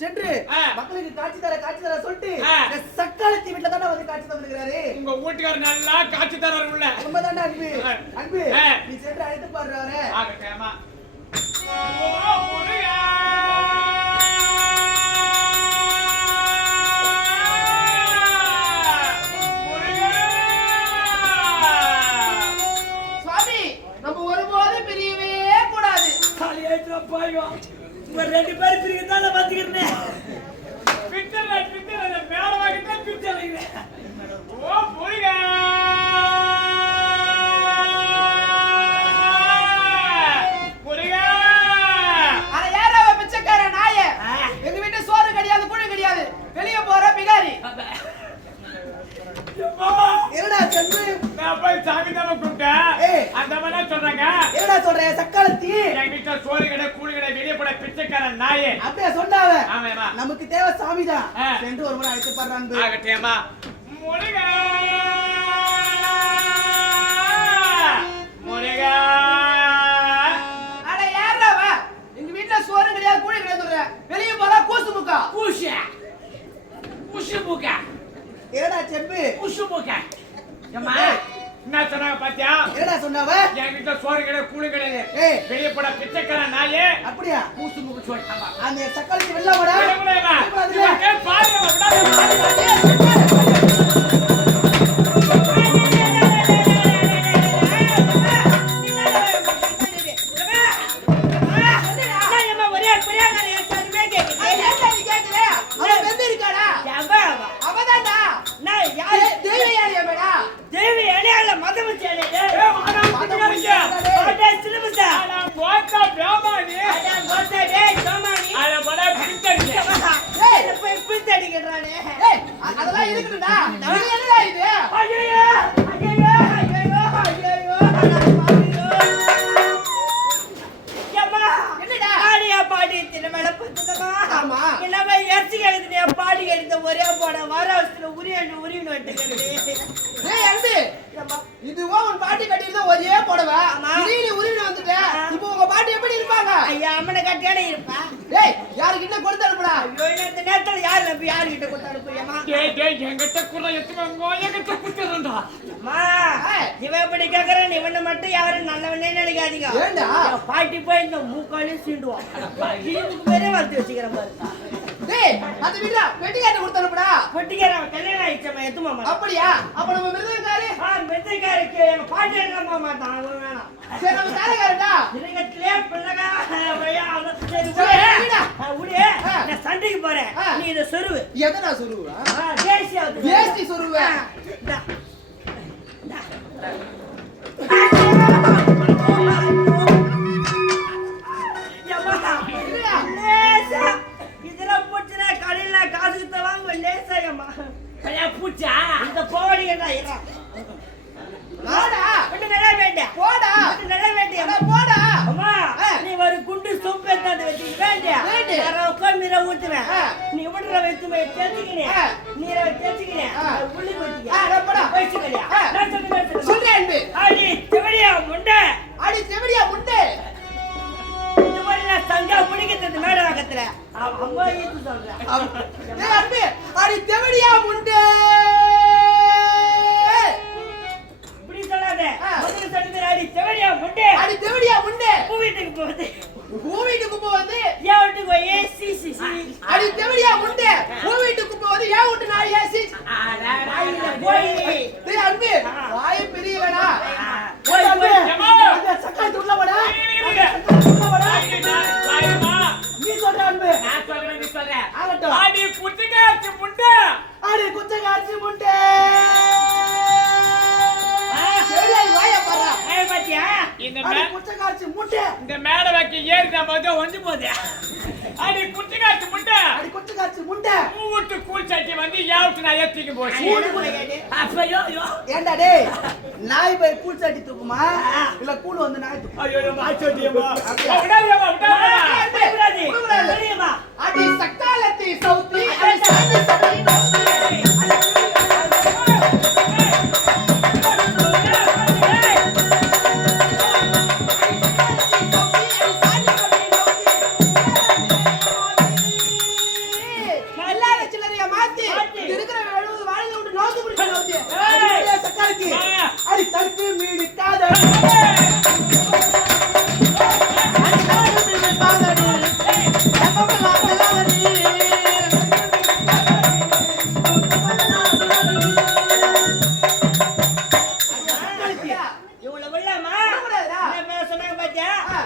சென்று. மக்களுக்கு காட்சி தர காட்சி தர சொல்லிட்டு சக்காலத்தி வீட்டுல தானே வந்து காட்சி தந்துருக்காரு உங்க வீட்டுக்காரர் நல்லா காட்சி தராரு உள்ள. ரொம்ப தானே அன்பு. அன்பு. நீ சென்று அழைத்து பாடுறாரு. ஆகட்டேமா ஓ முருகா உங்க ரெண்டு பேரும் பிரிக்கிறதால பாத்துக்கிறேன் பிச்சர் பிச்சர் அந்த மேல வாங்கிட்டு பிச்சர் வெளியே. போட பிச்சைக்காரன் நாயே. அப்படியா? பூசு முக்கு சொல்லிட்டாங்க அந்த சக்காலத்தி வெளில போடா. அ- அதெல்லாம் இருக்குடா என்னடா இது? ஐயோ ஐயோ ஐயோ ஐயோ பாடி திருமலை பத்துதமா ஆமா. என்னம்மா எரிச்சு கேக்குது பாடி எடுத்த ஒரே போட வர அவசரம் உரியன்னு ஏய் அன்பு. இதுவோ உன் பாட்டி கட்டிட்டு ஒரே புடவை. ஆமா. திடீர்னு உருவின வந்துட்ட இப்போ உங்க பாட்டி எப்படி இருப்பாங்க? ஐயா அம்மனை கட்டியாட இருப்பா. ஏய் யாருக்கிட்ட கொடுத்து அனுப்புடா? ஐயோ இந்த நேரத்துல யாரு நம்பி புரியமா அம்மா இவன் எப்படி கேக்குறான் இவனை மட்டும் யாரும் நல்லவனே நினைக்காதீங்க. ஏண்டா? பாட்டி போய் இந்த மூக்காலையும் சீண்டுவான். ஜீவுக்கு பேரே வளர்த்து டேய் அது விடுடா வெட்டிக்காட்ட கொடுத்து அனுப்புடா. பொட்டிக்காரன் கல்யாணம் ஆயிடுச்சம்மா எத்துமாமா அப்படியா? அப்ப நம்ம மிருதங்காரு? ஆ மெத்தைக்காருக்கு எங்க பாட்டி என்ன மாட்டான் சரி நம்ம தாரகாரடா திருங்கத்திலே பிள்ளைங்க ஐயா, சரி. ஆ. நான் சண்டைக்கு போறேன். நீ இதை சொருவு. எதனா ஆ, தேசிய. வேஷ்டி சொருவ. காசு வாங்குவேன் லேசா. ஏம்மா. இந்த கோவடி வாடா ஒண்ணு நல்லா வேண்டாம். போடா ஒண்ணு நல்லா வேண்டாம். அட போடா அம்மா. நீ ஒரு குண்டு சோப்பு எடுத்தாந்து வச்சுக்க வேண்டியா? வேண்டு. நான் உட்கார்ந்து நீரை ஊத்துவேன். நீ விடுற வைத்து போய் தேய்ச்சிக்கினே. ஆ. நீரை. அது உள்ளுக்கு வச்சுக்க. போடா. வச்சுக்கலையா? நான் நான் சொல்றேன். அடி, செவடியா, முண்டை. அடி செவிடியா முண்டு இந்த மாதிரி நான் சங்கா பிடிக்கிறது மேடை பக்கத்துல. அம்மா சொல்றேன். அடி நீ சொல்ற ஆகட்டும் ஆடி புத்திகாச்சு முண்டை. அடி குச்ச காட்சி முண்டு? இந்த மேடை வைக்க ஏறின போது ஒஞ்சு போகுது அடி புத்திகாச்சு முண்டை அடி குச்ச காட்சி முண்டு மூட்டு கூழ் சட்டி வந்து ஏவுக்கு நான் ஏத்திக்கு போச்சு. அப்பையோ, ஐயோ. ஏண்டா டேய் நாய் போய் கூழ் சாட்டி தூக்குமா? இல்ல கூழ் வந்து நாய் தூக்குமா ஐயோ மாச்சோட்டியம்மா விடாதேம்மா விடாதேம்மா பயப்படாதே. விடுறாது. தெரியுமா? அடி சக்காலத்தி சவுத்தி. அடி சாமி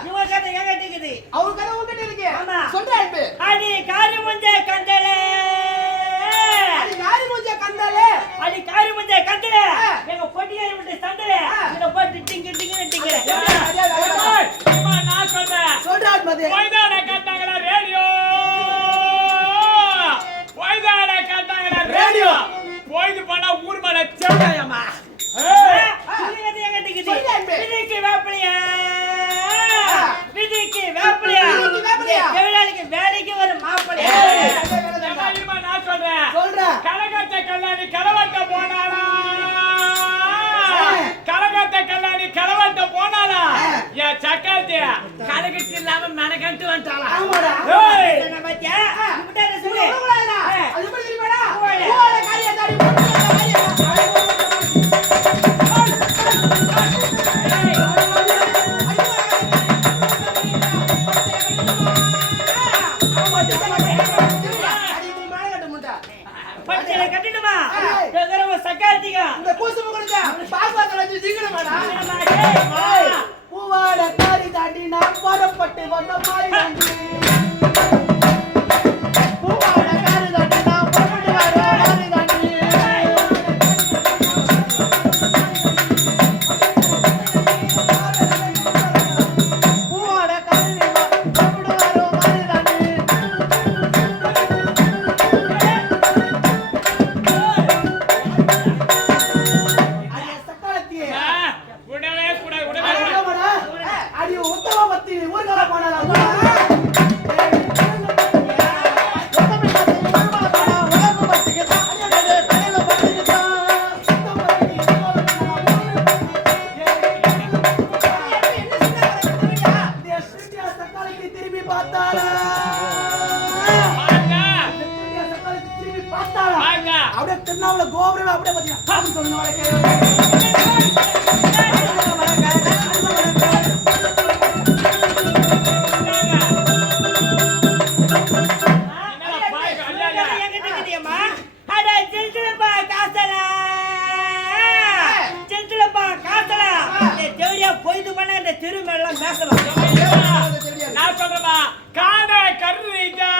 இவங்க கதை எங்க கேக்குது அவர் கதை உங்ககிட்ட இருக்கு ஆமா. சொல்றேன். அடி காரி முஞ்ச கந்தலே அடி மூஞ்ச கண்டாலே அடி காரி முஞ்ச கந்தலே. எங்க பொட்டியாரி சண்டலே ஆ. இத போட்டு டிங்கு டிங்கு டிங்கு. ஏய், அம்மா, நான் சொல்றேன். சொல்றான் மதி. பொய்தான கேட்டாங்களா ரேடியோ. பொய்தான கேட்டாங்களா ரேடியோ. பொய்து பண்ணா ஊர் மேல செவ்வாயம்மா. ஏய். தாடி பூவால தாண்டி நான் போடப்பட்டு வந்த மாதிரி பண்ண இந்த தெரு மேலாம் பேசலாம் நான் சொல்றேமா காண கருஞ்சா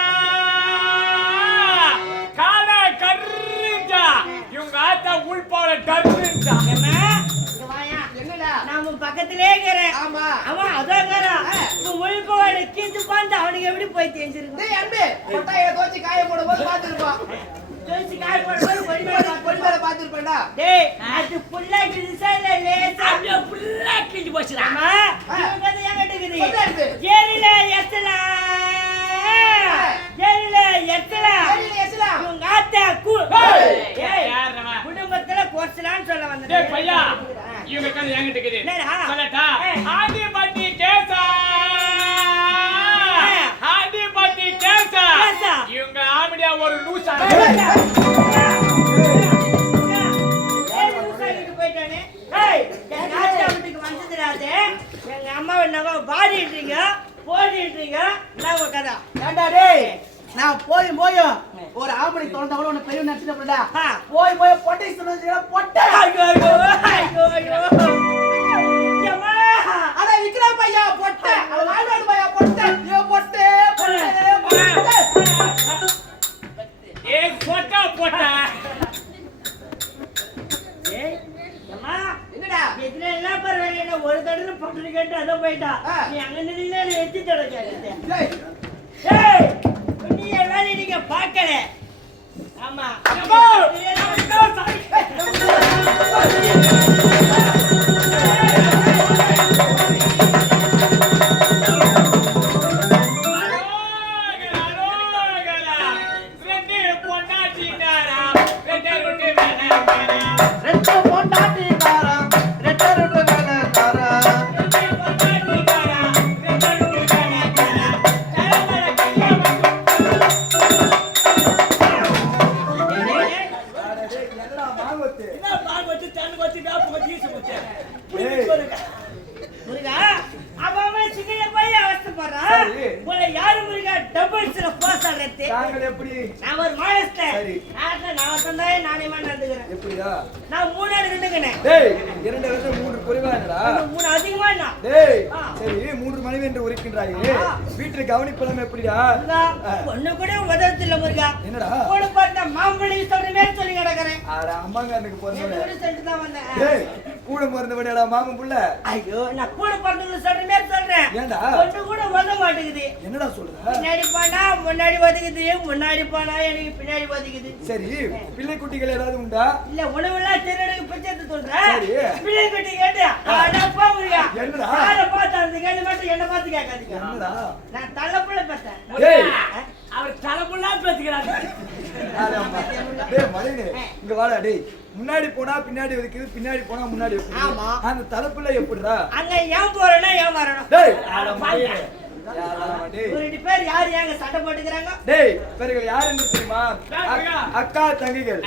காண கருஞ்சா இவங்க ஆத்தா உள் போல நான் உன் பக்கத்திலே இருக்கிறேன். ஆமா. அவன் அதான் ஒழுப்பவாடு கீழ்த்து பாந்து அவனுக்கு எப்படி போய் தெரிஞ்சிருக்கு அன்பு கொட்டாயில தோச்சி காய போடும்போது பார்த்திருப்பான். ஜோசி காய போடும்போது பொடி மேல பொடி பொடி மேல பார்த்திருப்பேன்டா டேய் அது புல்லா லேசா அப்படியே புல்லா கிழிச்சு போச்சுடா. அம்மா இவன் கதை எத்தலாம்? இவங்க ஆத்தா கூ ஏய்? குடும்பத்துல கோச்சலான்னு சொல்ல வந்தேன். டேய் பையா. இவங்க கதை? சொல்லட்டா. ஏய். ஆண்டிபட்டி ஒரு லூசா எங்க அம்மாவை நம்ம பாடிட்டுறீங்க போடிட்டுறீங்க நான் உங்க கதை? ஏண்டா டேய்? நான் போய் போய் ஒரு ஆம்பளை தோணுதா கூட உன்னை பெரிய நினைச்சிட்டா. போய் போய் பொட்டை சொன்னது பொட்டை. ஐயோ ஐயோ ஐயோ. எல்லாம் ஒரு தடவை பட்டு கேட்டு அதை போயிட்டா. நீ அங்க எத்தி தொடக்காது டேய் ஏய். நீ வேலையை நீங்க பார்க்கல. ஆமா. மானஸ்தே நாங்கள் எப்படி? நான் ஒரு மானஸ்தே சரி. நாட்டுல நான் தந்தாயே நானே நடந்துக்கிறேன் எப்படியா நான் மூணு நாள் நின்னுக்கினேன் டேய் இரண்டு வருஷம் மூன்று குறைவா என்னடா? மூணு அதிகமா என்ன? டேய். சரி மூன்று மனைவி என்று உரைக்கின்றாயே. ஆ. வீட்டுல கவனிப்பெல்லாம் எப்படியா ஒண்ணு கூட உதவத்தில்ல முருகா. என்னடா? கூட பார்த்த மாம்பழி சொல்ற மாதிரி சொல்லி கிடக்குறேன். அட அம்மாங்க எனக்கு தான் வந்தேன். கூட பிறந்தவனேடா மாமன் புள்ள? ஐயோ நான் கூட பிறந்தவங்க சொல்ற மாதிரி சொல்றேன். ஏன்டா ஒண்ணு கூட உதவ மாட்டேங்குது. என்னடா சொல்ற? பின்னாடி போனா முன்னாடி ஒதுக்குது முன்னாடி போனா எனக்கு பின்னாடி ஒதுக்குது சரி பிள்ளை குட்டிகள் ஏதாவது உண்டா? இல்ல உணவுலாம் திருடனுக்கு பிச்சை சொல்றேன் சரி. பிள்ளை குட்டி கேட்டு அடப்பா முருகா. என்னடா? யாரை பார்த்து அந்த கேட்டு மட்டும் என்ன பார்த்து கேட்காதீங்க. என்னடா? நான் தள்ளப்புள்ள பார்த்தேன். அவர் தலைப்புள்ளா பேசுகிறாரு இங்க வாடா டேய். முன்னாடி போனா பின்னாடி இருக்குது பின்னாடி போனா முன்னாடி வைக்குது. ஆமா. அந்த தலைப்புல எப்படிடா? அங்க ஏன் போறேன்னா ஏன் வரணும்? டேய் அட ஒரு ரெண்டு பேர் யார் ஏங்க சண்டை போட்டுக்கிறாங்க? டேய் இவர்கள் யார் என்று தெரியுமா? அக்கா தங்கைகள்.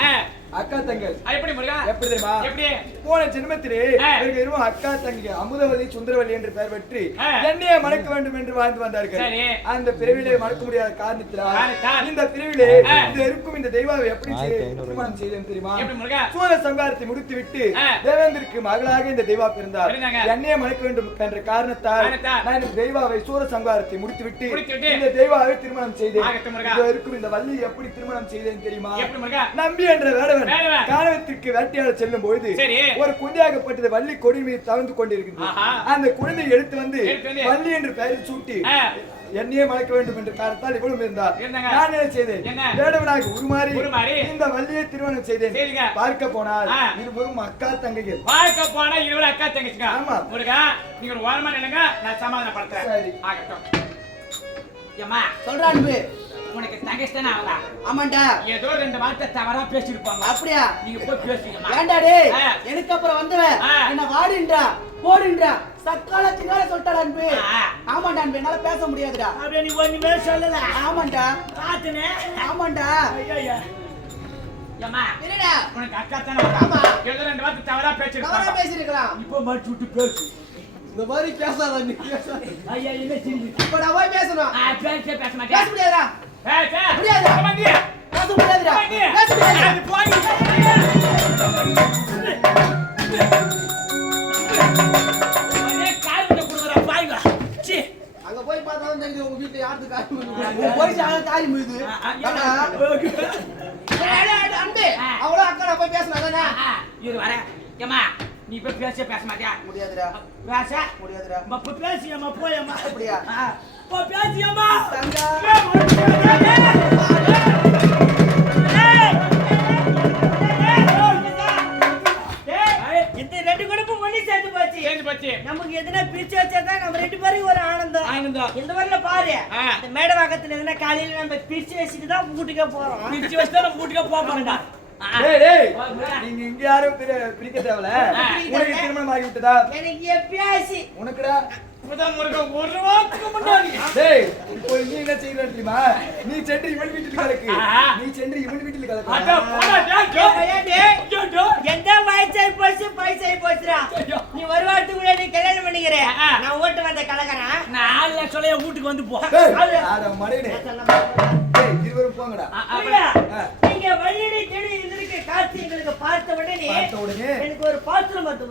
அக்கா தங்கல் எப்படி முருகா எப்படி தெரியுமா எப்படி போன ஜென்மத்திலே. இவர்கள் இருவரும் அக்கா தங்கை அமுதவதி சுந்தரவல்லி என்று பெயர் பெற்று. என்னையே மணக்க வேண்டும் என்று வாழ்ந்து வந்தார்கள் சரி. அந்த பிறவிலே மறக்க முடியாத காரணத்தினால் காரணத்தால். இந்த பிறவிலே ஆ. இந்த இருக்கும் இந்த தெய்வாவை எப்படி திருமணம் செய்தேன் தெரியுமா எப்படி முருகா சூர சங்காரத்தை முடித்து விட்டு. தேவேந்திற்கு மகளாக இந்த தெய்வா பிறந்தார். என்னையே மணக்க வேண்டும் என்ற காரணத்தால். நான் இந்த தெய்வாவை சூர சங்காரத்தை முடித்து விட்டு. இந்த தெய்வாவை திருமணம் செய்தேன் ஆகட்டும் முருகா. இதோ இருக்கும் இந்த வள்ளி எப்படி திருமணம் செய்தேன் தெரியுமா எப்படி முருகா நம்பி என்ற வேடவன் வேடவன். காணவத்திற்கு வேட்டையாட செல்லும் பொழுது. ஒரு குழந்தையாகப்பட்டது வள்ளி கொடி மீது தவழ்ந்து கொண்டிருக்கிறது. அந்த குழந்தையை எடுத்து வந்து. வள்ளி என்று பெயரில் சூட்டி. என்னையே மறைக்க வேண்டும் என்ற காரணத்தால் இவ்வளவு இருந்தார். நான் என்ன செய்தேன்? வேடவனாக உருமாறி. இந்த வள்ளியை திருமணம் செய்தேன். பார்க்க போனால். இருவரும் அக்கா தங்கைகள் வாழ்க்கை போனா இருவர் அக்கா தங்கச்சிங்க ஆமா. முருகா நீங்க ஒரு ஓரமா நில்லுங்க நான் சமாதானப்படுத்துறேன் சரி. ஆகட்டும் ஏம்மா சொல்றா அன்பு உனக்கு தங்கச்சி தானே அவங்க ஆமாண்டா. ஏதோ ரெண்டு வார்த்தை தவறா பேசிருப்பாங்க அப்படியா? நீங்க போய் டேய். ஆ. எனக்கு அப்புறம் வந்தவன். என்ன வாடின்றா? போடுன்றா? சக்காலத்தினால சொல்லிட்டாடா அன்பு. ஆமாண்டா அன்பு என்னால பேச முடியாதுடா. அப்படியே நீ ஒண்ணுமே சொல்லல. ஆமாண்டா. பாத்துனே ஆமாண்டா. ஏம்மா என்னடா? உனக்கு அக்கா தானே ஆமா. ஏதோ ரெண்டு வார்த்தை தவறா தவறா பேசிருக்கலாம் இப்போ மாட்டி விட்டு பேசு. இந்த மாதிரி பேசாத நீ பேசாத. ஐயா என்ன சிரிச்சு இப்ப நான் போய் பேசணும். பேச பேச மாட்டேன். பேச முடியாது. முடியாது முடியாது அங்க போய் பார்த்தா தான் தெரியுது உங்க வீட்டுல யாருக்கு காரி முழுது? போய் சாக காரி முழுது. ஆனா, அன்பு அவ்வளோ அக்கா நான் போய் பேசினா தானே? நீ போய் பேச பேச மாட்டியா முடியாதுடா பேச முடியாதுடா பேசியம்மா போயம்மா அப்படியா போ பேசியம்மா இந்த ரெண்டு குடும்பம் ஒண்ணு சேர்ந்து போச்சு சேர்ந்து போச்சு நமக்கு எதுனா பிரிச்சு வச்சாதான் நம்ம ரெண்டு பேரும் ஒரு ஆனந்தம் ஆனந்தம் இந்த வரல பாரு. இந்த மேடவாக்கத்துல எதுனா காலையில நம்ம பிரிச்சு வச்சுட்டு தான் வீட்டுக்கே போறோம் பிரிச்சு வச்சு தான் வீட்டுக்கு போக நீங்க இங்க யாரும் பிரி- பிரிக்க தேவையில்ல ஆ. உனக்கு திருமணம் ஆகி விட்டதா எனக்கு எப்பயாச்சு. உனக்குடா. இப்பதான் முருகன் ஒரு வாரத்துக்கு முன்னாடி. டேய் இப்போ நீ என்ன செய்யற தெரியுமா? நீ சென்று இவன் வீட்டில் கலக்கு. நீ சென்று இவன் வீட்டில் அட கலக்கு. எந்த வயசாகி போச்சு வயசாகி போச்சுடா. நீ ஒரு வாரத்துக்கு முன்னாடி கல்யாணம் பண்ணிக்கிற. ஆ. நான் ஓட்டு வந்த நான் ஆளு லட்சம் வீட்டுக்கு வந்து போ. மடையனே டேய் இருவரும் போங்கடா. நீங்க வழியடி தேடி இருந்திருக்க. காட்சி எங்களுக்கு பார்த்த உடனே பார்த்த உடனே எனக்கு ஒரு பாத்திரம் பார்த்து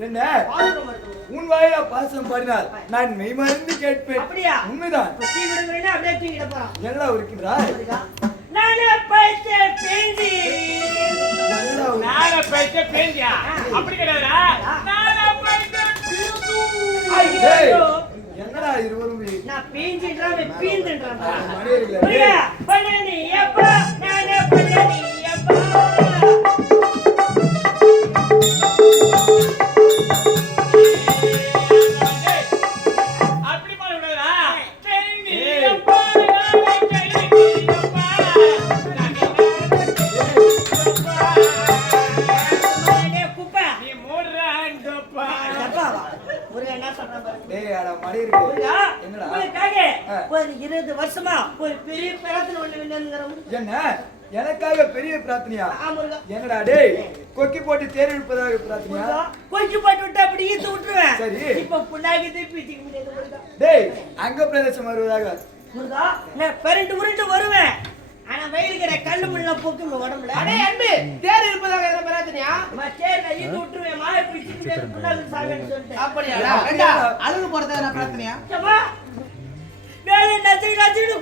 என்ன? உன் வாயா பாசம் பாடினால் நான் மெய்மறந்து கேட்பேன். அப்படியா? உண்மைதான். அப்படியே தூக்கிட போறான் என்னடா இருக்கின்றாய் நானே பைத்த பேந்தி. நானே போயிட்டு பேந்தியா? அப்படி. நானே போயிட்டு இருவரும் நான் பேஞ்சின்றான் பீந்துன்றான். பண்ணி எப்பா என்ன? எனக்காக பெரிய பிரார்த்தனையா. என்னடா டேய் கொக்கி போட்டு தேர் இழுப்பதாக பிரார்த்தனையா? கொஞ்சம் போட்டு விட்டு அப்படி ஈத்து விட்டுருவேன். சரி. இப்ப புண்ணாக்கி திருப்பி. டேய் அங்க பிரதேசம் வருவதாக. முருகா, நான் பெரண்டு உருண்டு வருவேன். ஆனா நான் கண்ணு முள்ள போக்குங்க உடம்புல. அடே அன்பு தேர் இருப்பதாக என்ன பிரார்த்தனையா? அம்மா, சரி, நான் ஈத்து விட்டுருவேன். மாலை பிடிச்சிட்டு புண்ணாக்கு சாகன்னு சொல்லிட்டேன். அப்படியா அழுகு போறதாக என்ன பிரார்த்தனையா? வேலை நச்சு நச்சுன்னு.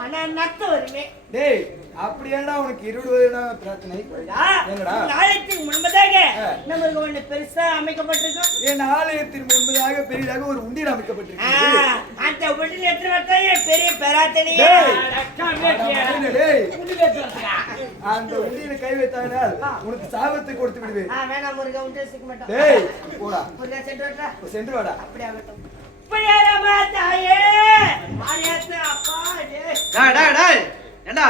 ஆனா நத்த வருமே. டேய் அப்படி ஏன்டா உனக்கு இருபது பிரார்த்தனை முருகா, என்னடா? நாளைக்கு முன்பதாக ஆ. நம்மளுக்கு ஒண்ணு பெருசா அமைக்கப்பட்டிருக்கும் என் ஆலயத்தின் முன்பதாக பெரியதாக ஒரு உண்டியல் அமைக்கப்பட்டிருக்கு. அந்த உடல் எத்தனை வருஷம் பெரிய வரதுக்கா? அந்த உண்டியலை கை வைத்தானால் உனக்கு சாபத்தை கொடுத்து விடுவேன். வேணாம் முருகா உண்டு சிக்க மாட்டோம். டேய் போடா. முருகா சென்று? சென்று வாடா. அப்படி ஆகட்டும். ஏண்டா?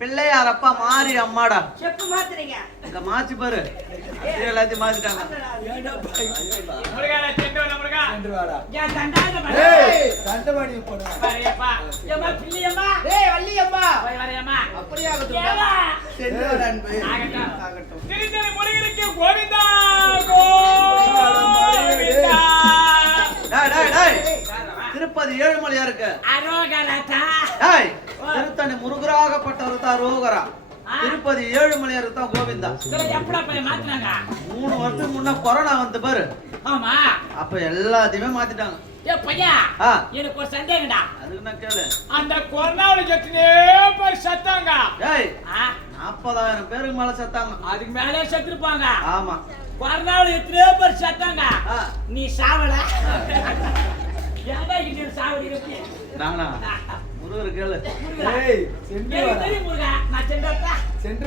பிள்ளையார் அப்பா மாறி அம்மாடா. செப்பு மாத்துறீங்க. இங்க மாத்தி பாரு. எல்லாத்தையும் மாத்திட்டாங்க. முருகா, நான் சென்று திருப்பதி ஏழுமலையா இருக்கு? திருத்தணி முருகராகப்பட்டவர் தான் ரோகரா திருப்பதி ஏழுமலையாருக்கு தான் கோவிந்தா? மூணு வருஷத்துக்கு முன்ன கொரோனா வந்து பாரு. ஆமா. அப்ப எல்லாத்தையுமே மாத்திட்டாங்க. ஏ பையா ஆ. எனக்கு ஒரு சந்தேகம்டா. அதுக்கு நான் கேளு. அந்த கொரோனாவுல எத்தனை பேர் செத்தாங்க. நாற்பதாயிரம் பேருக்கு மேல செத்தாங்க. அதுக்கு மேலே செத்துருப்பாங்க. ஆமா. கொரோனாவுல எத்தனையோ பேர் செத்தாங்க. நீ சாவல நானா முருகர் கேளு. டேய் சென்று வாடா. முருகா நான் சென்றா சென்று.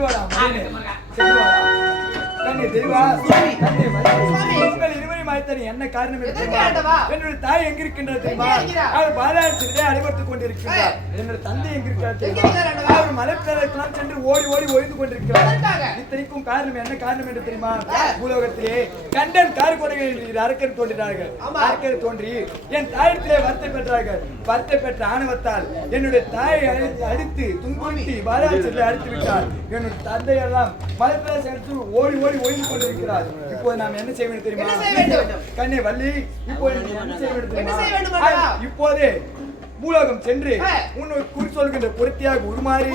சென்று தெய்வா. உங்கள் இருவரையும் என்ன காரணம் தெரியுமா? என்னுடைய தாய் எங்க இருக்கின்றது தெரியுமா? அவர் பாதாளத்திலே அடிபட்டுக் கொண்டிருக்கிறார். என்னுடைய தந்தை எங்க இருக்கிறார்? தெரியுமா? அவர் மலைப்பிரதேசத்தெல்லாம் சென்று ஓடி ஓடி ஒழிந்து கொண்டிருக்கிறார்? இத்தனைக்கும் காரணம் என்ன காரணம் என்று தெரியுமா? ஏய். பூலோகத்திலே கண்டன் கார்கொடைகள் என்று அரக்கர் தோன்றினார்கள். அரக்கர் தோன்றி என் தாயிடத்திலே வருத்தை பெற்றார்கள். வருத்தை பெற்ற ஆணவத்தால் என்னுடைய தாயை அடித்து துன்புறுத்தி பாதாளத்திலே அடித்து விட்டார் என்னுடைய தந்தை எல்லாம் மலைப்பிரதேசத்தில் ஓடி ஓடி ஒழிந்து கொண்டிருக்கிறார். இப்போது நாம் என்ன செய்ய வேண்டும் தெரியுமா? கண்ணே வள்ளி இப்போது என்ன செய்ய வேண்டும் தெரியுமா? இப்போதே பூலோகம் சென்று. உன்னை குறி சொல்கின்ற பொருத்தியாக உருமாறி.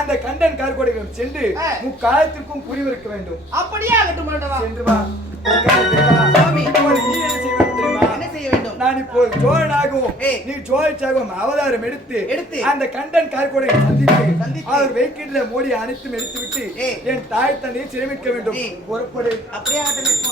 அந்த கண்டன் கார்கோடைகளும் சென்று. முக்காலத்திற்கும் புரிவிருக்க வேண்டும் அப்படியே ஆகட்டும் சென்று வா சுவாமி இப்போது நீ என்ன செய்ய வேண்டும் தெரியுமா என்ன செய்ய வேண்டும் நான் இப்போ ஜோழனாகவும். நீ ஜோதிச்சாகவும் அவதாரம் எடுத்து எடுத்து. அந்த கண்டன் கார்கோடை சந்தித்து. அவர் வைக்கின்ற மோடி அனைத்தும் எடுத்து விட்டு ஏய். என் தாய் தந்தையை சிரமிக்க வேண்டும். புறப்படு அப்படியே ஆகட்டும்